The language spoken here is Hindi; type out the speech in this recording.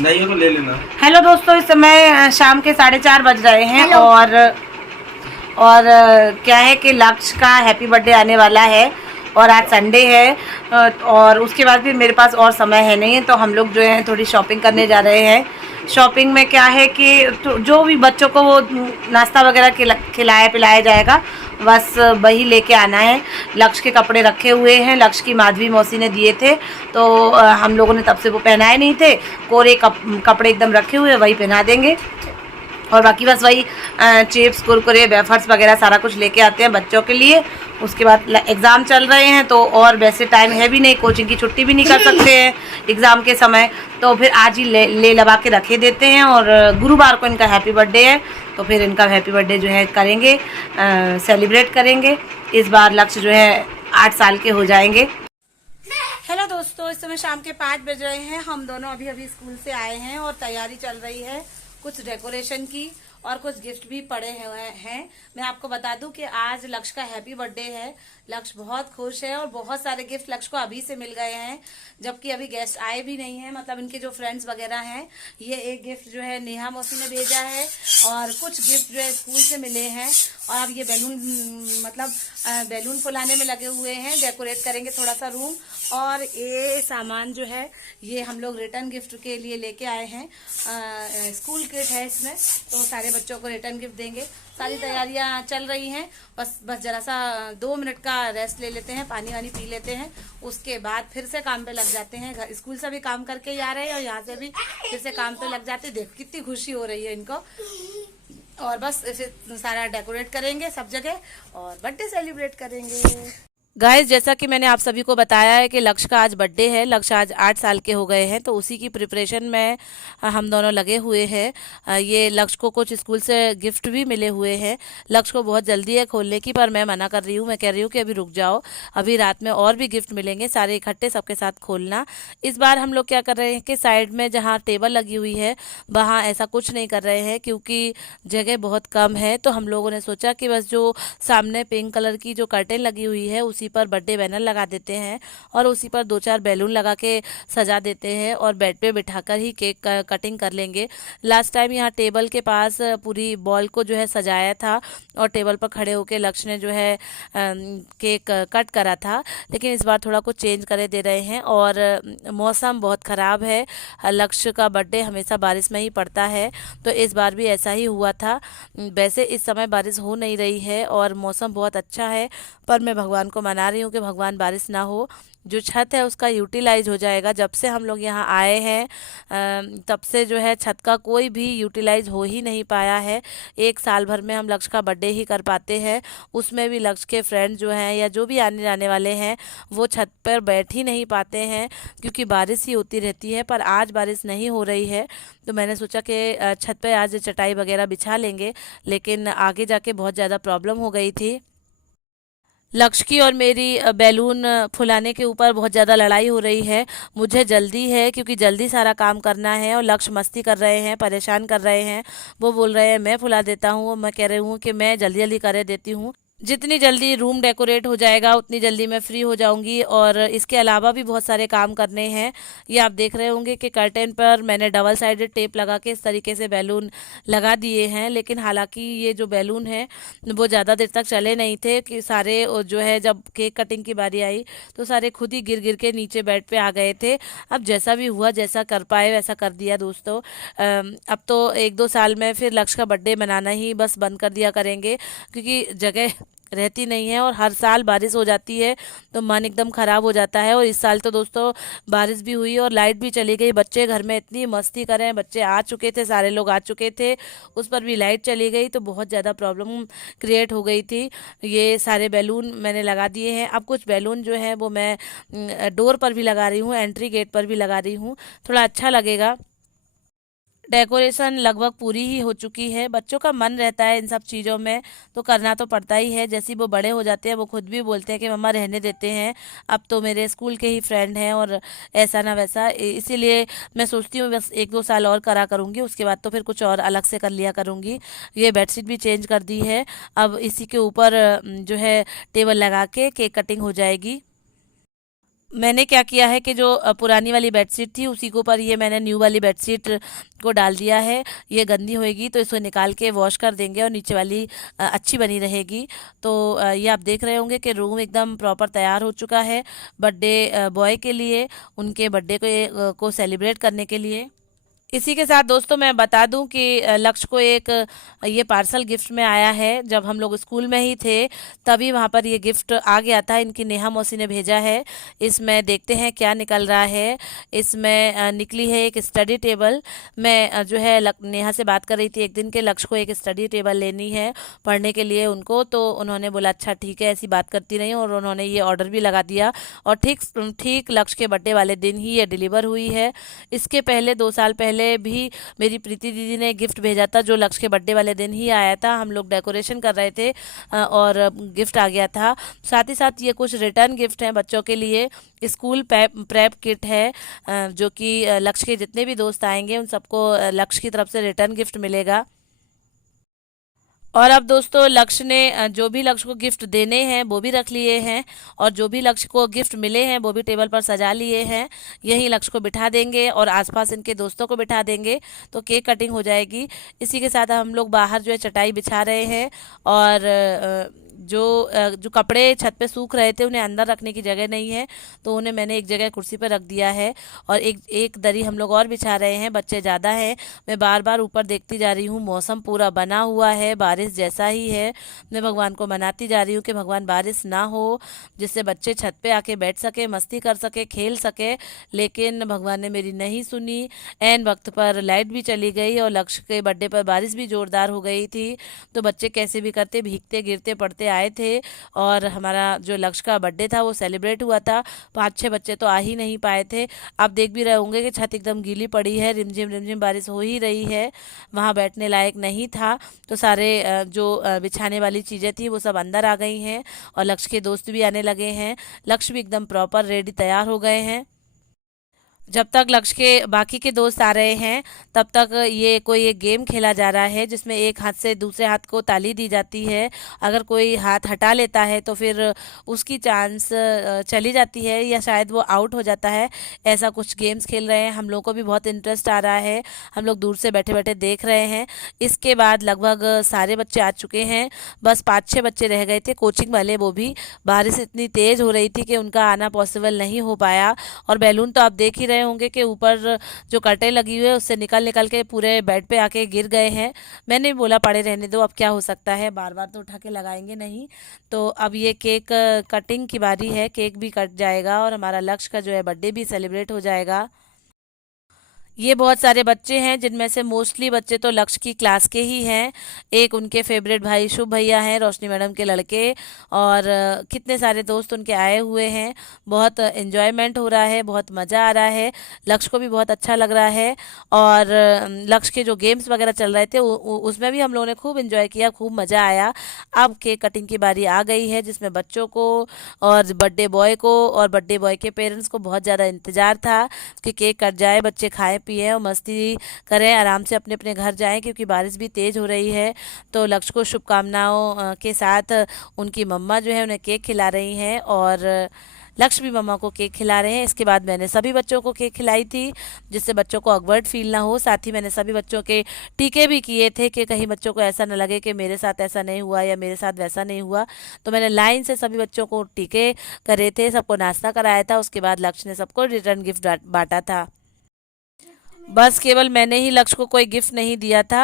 नहीं हो तो ले लेना। हेलो दोस्तों, इस समय शाम के 4:30 बज रहे हैं और क्या है कि लक्ष्य का हैप्पी बर्थडे आने वाला है और आज संडे है। और उसके बाद फिर मेरे पास और समय है नहीं है, तो हम लोग जो है थोड़ी शॉपिंग करने जा रहे हैं। शॉपिंग में क्या है कि जो भी बच्चों को वो नाश्ता वगैरह खिलाया पिलाया जाएगा, बस वही लेके आना है। लक्ष्य के कपड़े रखे हुए हैं, लक्ष्य की माधवी मौसी ने दिए थे, तो हम लोगों ने तब से वो पहनाए नहीं थे। कोरे कपड़े एकदम रखे हुए, वही पहना देंगे। और बाकी बस वही चिप्स कुरकुरे वेफर्स वगैरह सारा कुछ लेके आते हैं बच्चों के लिए। उसके बाद एग्ज़ाम चल रहे हैं, तो और वैसे टाइम है भी नहीं, कोचिंग की छुट्टी भी नहीं कर सकते हैं एग्ज़ाम के समय, तो फिर आज ही ले लगा के रखे देते हैं। और गुरुवार को इनका हैप्पी बर्थडे है, तो फिर इनका हैप्पी बर्थडे जो है करेंगे, सेलिब्रेट करेंगे। इस बार लक्ष्य जो है 8 साल के हो जाएंगे। हेलो दोस्तों, इस समय शाम के 5 बज रहे हैं। हम दोनों अभी अभी स्कूल से आए हैं और तैयारी चल रही है कुछ डेकोरेशन की, और कुछ गिफ्ट भी पड़े हुए हैं। मैं आपको बता दूं कि आज लक्ष्य का हैप्पी बर्थडे है। लक्ष्य बहुत खुश है और बहुत सारे गिफ्ट लक्ष्य को अभी से मिल गए हैं, जबकि अभी गेस्ट आए भी नहीं हैं, मतलब इनके जो फ्रेंड्स वगैरह हैं। ये एक गिफ्ट जो है नेहा मौसी ने भेजा है, और कुछ गिफ्ट जो है स्कूल से मिले हैं। और अब ये बैलून, मतलब बैलून फुलाने में लगे हुए हैं, डेकोरेट करेंगे थोड़ा सा रूम। और ये सामान जो है ये हम लोग रिटर्न गिफ्ट के लिए लेके आए हैं। स्कूल किट है इसमें, तो सारे बच्चों को रिटर्न गिफ्ट देंगे। सारी तैयारियां चल रही हैं, बस जरा सा 2 मिनट का रेस्ट ले लेते हैं, पानी वानी पी लेते हैं, उसके बाद फिर से काम पे लग जाते हैं। स्कूल से भी काम करके ही आ रहे हैं और यहाँ से भी फिर से काम पे लग जाते हैं। देखो कितनी खुशी हो रही है इनको। और बस फिर सारा डेकोरेट करेंगे सब जगह और बर्थडे सेलिब्रेट करेंगे। गाइस, जैसा कि मैंने आप सभी को बताया है कि लक्ष्य का आज बर्थडे है। लक्ष्य आज 8 साल के हो गए हैं, तो उसी की प्रिपरेशन में हम दोनों लगे हुए हैं। ये लक्ष्य को कुछ स्कूल से गिफ्ट भी मिले हुए हैं। लक्ष्य को बहुत जल्दी है खोलने की, पर मैं मना कर रही हूँ। मैं कह रही हूँ कि अभी रुक जाओ, अभी रात में और भी गिफ्ट मिलेंगे, सारे इकट्ठे सबके साथ खोलना। इस बार हम लोग क्या कर रहे हैं कि साइड में जहाँ टेबल लगी हुई है वहाँ ऐसा कुछ नहीं कर रहे हैं, क्योंकि जगह बहुत कम है। तो हम लोगों ने सोचा कि बस जो सामने पिंक कलर की जो कर्टेन लगी हुई है उसी पर बर्थडे बैनर लगा देते हैं, और उसी पर 2-4 बैलून लगा के सजा देते हैं, और बेड पे बिठाकर ही केक कटिंग कर लेंगे। लास्ट टाइम यहाँ टेबल के पास पूरी बॉल को जो है सजाया था, और टेबल पर खड़े होकर लक्ष्य ने जो है केक कट करा था। लेकिन इस बार थोड़ा कुछ चेंज करे दे रहे हैं, और मौसम बहुत ख़राब है। लक्ष्य का बर्थडे हमेशा बारिश में ही पड़ता है, तो इस बार भी ऐसा ही हुआ था। वैसे इस समय बारिश हो नहीं रही है और मौसम बहुत अच्छा है, पर मैं भगवान को मना रही हूँ कि भगवान बारिश ना हो। जो छत है उसका यूटिलाइज हो जाएगा। जब से हम लोग यहाँ आए हैं तब से जो है छत का कोई भी यूटिलाइज हो ही नहीं पाया है। एक साल भर में हम लक्ष्य का बर्थडे ही कर पाते हैं, उसमें भी लक्ष्य के फ्रेंड जो हैं या जो भी आने जाने वाले हैं वो छत पर बैठ ही नहीं पाते हैं, क्योंकि बारिश ही होती रहती है। पर आज बारिश नहीं हो रही है, तो मैंने सोचा कि छत पर आज चटाई वगैरह बिछा लेंगे, लेकिन आगे जाके बहुत ज़्यादा प्रॉब्लम हो गई थी। लक्ष्य की और मेरी बैलून फुलाने के ऊपर बहुत ज़्यादा लड़ाई हो रही है। मुझे जल्दी है, क्योंकि जल्दी सारा काम करना है, और लक्ष्य मस्ती कर रहे हैं, परेशान कर रहे हैं। वो बोल रहे हैं मैं फुला देता हूँ, और मैं कह रही हूँ कि मैं जल्दी जल्दी कर देती हूँ। जितनी जल्दी रूम डेकोरेट हो जाएगा उतनी जल्दी मैं फ्री हो जाऊंगी। और इसके अलावा भी बहुत सारे काम करने हैं। ये आप देख रहे होंगे कि कर्टेन पर मैंने डबल साइडेड टेप लगा के इस तरीके से बैलून लगा दिए हैं, लेकिन हालांकि ये जो बैलून है वो ज़्यादा देर तक चले नहीं थे, कि सारे जो है जब केक कटिंग की बारी आई तो सारे खुद ही गिर गिर के नीचे बेड पे आ गए थे। अब जैसा भी हुआ, जैसा कर पाए वैसा कर दिया दोस्तों। अब तो 1-2 साल में फिर लक्ष्य का बर्थडे मनाना ही बस बंद कर दिया करेंगे, क्योंकि जगह रहती नहीं है, और हर साल बारिश हो जाती है तो मन एकदम ख़राब हो जाता है। और इस साल तो दोस्तों बारिश भी हुई और लाइट भी चली गई। बच्चे घर में इतनी मस्ती करें, बच्चे आ चुके थे, सारे लोग आ चुके थे, उस पर भी लाइट चली गई, तो बहुत ज़्यादा प्रॉब्लम क्रिएट हो गई थी। ये सारे बैलून मैंने लगा दिए हैं। अब कुछ बैलून जो है वो मैं डोर पर भी लगा रही हूँ, एंट्री गेट पर भी लगा रही हूँ, थोड़ा अच्छा लगेगा। डेकोरेशन लगभग पूरी ही हो चुकी है। बच्चों का मन रहता है इन सब चीज़ों में, तो करना तो पड़ता ही है। जैसे वो बड़े हो जाते हैं वो खुद भी बोलते हैं कि मम्मा रहने देते हैं, अब तो मेरे स्कूल के ही फ्रेंड हैं, और ऐसा ना वैसा। इसीलिए मैं सोचती हूँ बस 1-2 साल और करा करूँगी, उसके बाद तो फिर कुछ और अलग से कर लिया करूँगी। ये बेडशीट भी चेंज कर दी है। अब इसी के ऊपर जो है टेबल लगा के केक कटिंग हो जाएगी। मैंने क्या किया है कि जो पुरानी वाली बेडशीट थी उसी के ऊपर ये मैंने न्यू वाली बेडशीट को डाल दिया है। ये गंदी होएगी तो इसको निकाल के वॉश कर देंगे और नीचे वाली अच्छी बनी रहेगी। तो ये आप देख रहे होंगे कि रूम एकदम प्रॉपर तैयार हो चुका है बर्थडे बॉय के लिए, उनके बर्थडे को सेलिब्रेट करने के लिए। इसी के साथ दोस्तों मैं बता दूं कि लक्ष्य को एक ये पार्सल गिफ्ट में आया है। जब हम लोग स्कूल में ही थे तभी वहाँ पर ये गिफ्ट आ गया था, इनकी नेहा मौसी ने भेजा है। इसमें देखते हैं क्या निकल रहा है। इसमें निकली है एक स्टडी टेबल। मैं जो है नेहा से बात कर रही थी एक दिन के लक्ष्य को एक स्टडी टेबल लेनी है पढ़ने के लिए उनको, तो उन्होंने बोला अच्छा ठीक है, ऐसी बात करती रही और उन्होंने ये ऑर्डर भी लगा दिया और ठीक ठीक लक्ष्य के बर्थडे वाले दिन ही ये डिलीवर हुई है। इसके पहले 2 साल पहले भी मेरी प्रीति दीदी ने गिफ्ट भेजा था जो लक्ष्य के बर्थडे वाले दिन ही आया था। हम लोग डेकोरेशन कर रहे थे और गिफ्ट आ गया था। साथ ही साथ ये कुछ रिटर्न गिफ्ट हैं बच्चों के लिए। स्कूल प्रेप किट है जो कि लक्ष्य के जितने भी दोस्त आएंगे उन सबको लक्ष्य की तरफ से रिटर्न गिफ्ट मिलेगा। और अब दोस्तों लक्ष्य ने जो भी लक्ष्य को गिफ्ट देने हैं वो भी रख लिए हैं और जो भी लक्ष्य को गिफ्ट मिले हैं वो भी टेबल पर सजा लिए हैं। यही लक्ष्य को बिठा देंगे और आसपास इनके दोस्तों को बिठा देंगे तो केक कटिंग हो जाएगी। इसी के साथ हम लोग बाहर जो है चटाई बिछा रहे हैं और जो कपड़े छत पे सूख रहे थे उन्हें अंदर रखने की जगह नहीं है तो उन्हें मैंने एक जगह कुर्सी पर रख दिया है और एक एक दरी हम लोग और बिछा रहे हैं। बच्चे ज़्यादा हैं, मैं बार बार ऊपर देखती जा रही हूँ, मौसम पूरा बना हुआ है, बारिश जैसा ही है। मैं भगवान को मनाती जा रही हूँ कि भगवान बारिश ना हो जिससे बच्चे छत पे आके बैठ सके, मस्ती कर सके, खेल सके। लेकिन भगवान ने मेरी नहीं सुनी। एन वक्त पर लाइट भी चली गई और लक्ष्य के बर्थडे पर बारिश भी ज़ोरदार हो गई थी। तो बच्चे कैसे भी करते भीगते गिरते पड़ते आए थे और हमारा जो लक्ष्य का बर्थडे था वो सेलिब्रेट हुआ था। 5-6 बच्चे तो आ ही नहीं पाए थे। आप देख भी रहे होंगे कि छत एकदम गीली पड़ी है, रिमझिम रिमझिम बारिश हो ही रही है, वहाँ बैठने लायक नहीं था। तो सारे जो बिछाने वाली चीज़ें थी वो सब अंदर आ गई हैं और लक्ष्य के दोस्त भी आने लगे हैं। लक्ष्य भी एकदम प्रॉपर रेडी तैयार हो गए हैं। जब तक लक्ष्य के बाकी के दोस्त आ रहे हैं तब तक ये कोई एक गेम खेला जा रहा है जिसमें एक हाथ से दूसरे हाथ को ताली दी जाती है। अगर कोई हाथ हटा लेता है तो फिर उसकी चांस चली जाती है या शायद वो आउट हो जाता है। ऐसा कुछ गेम्स खेल रहे हैं, हम लोग को भी बहुत इंटरेस्ट आ रहा है, हम लोग दूर से बैठे बैठे देख रहे हैं। इसके बाद लगभग सारे बच्चे आ चुके हैं, बस 5-6 बच्चे रह गए थे कोचिंग वाले, वो भी बारिश इतनी तेज़ हो रही थी कि उनका आना पॉसिबल नहीं हो पाया। और बैलून तो आप देख ही रहे होंगे कि ऊपर जो कर्टेन लगी हुई है उससे निकल निकल के पूरे बेड पे आके गिर गए हैं। मैंने भी बोला पड़े रहने दो, अब क्या हो सकता है, बार बार तो उठा के लगाएंगे नहीं। तो अब ये केक कटिंग की बारी है, केक भी कट जाएगा और हमारा लक्ष्य का जो है बर्थडे भी सेलिब्रेट हो जाएगा। ये बहुत सारे बच्चे हैं जिनमें से मोस्टली बच्चे तो लक्ष्य की क्लास के ही हैं। एक उनके फेवरेट भाई शुभ भैया हैं, रोशनी मैडम के लड़के, और कितने सारे दोस्त उनके आए हुए हैं। बहुत एंजॉयमेंट हो रहा है, बहुत मज़ा आ रहा है, लक्ष्य को भी बहुत अच्छा लग रहा है। और लक्ष्य के जो गेम्स वगैरह चल रहे थे उसमें भी हम लोगों ने खूब एंजॉय किया, खूब मज़ा आया। अब केक कटिंग की बारी आ गई है जिसमें बच्चों को और बर्थडे बॉय को और बर्थडे बॉय के पेरेंट्स को बहुत ज़्यादा इंतज़ार था कि केक कट जाए, बच्चे खाएं पिएं और मस्ती करें, आराम से अपने अपने घर जाएं क्योंकि बारिश भी तेज़ हो रही है। तो लक्ष्य को शुभकामनाओं के साथ उनकी मम्मा जो है उन्हें केक खिला रही हैं और लक्ष्य भी मम्मा को केक खिला रहे हैं। इसके बाद मैंने सभी बच्चों को केक खिलाई थी जिससे बच्चों को ऑकवर्ड फील ना हो। साथ ही मैंने सभी बच्चों के टीके भी किए थे कि कहीं बच्चों को ऐसा ना लगे कि मेरे साथ ऐसा नहीं हुआ या मेरे साथ वैसा नहीं हुआ। तो मैंने लाइन से सभी बच्चों को टीके करे थे, सबको नाश्ता कराया था। उसके बाद लक्ष्य ने सबको रिटर्न गिफ्ट बांटा था। बस केवल मैंने ही लक्ष्य को कोई गिफ्ट नहीं दिया था।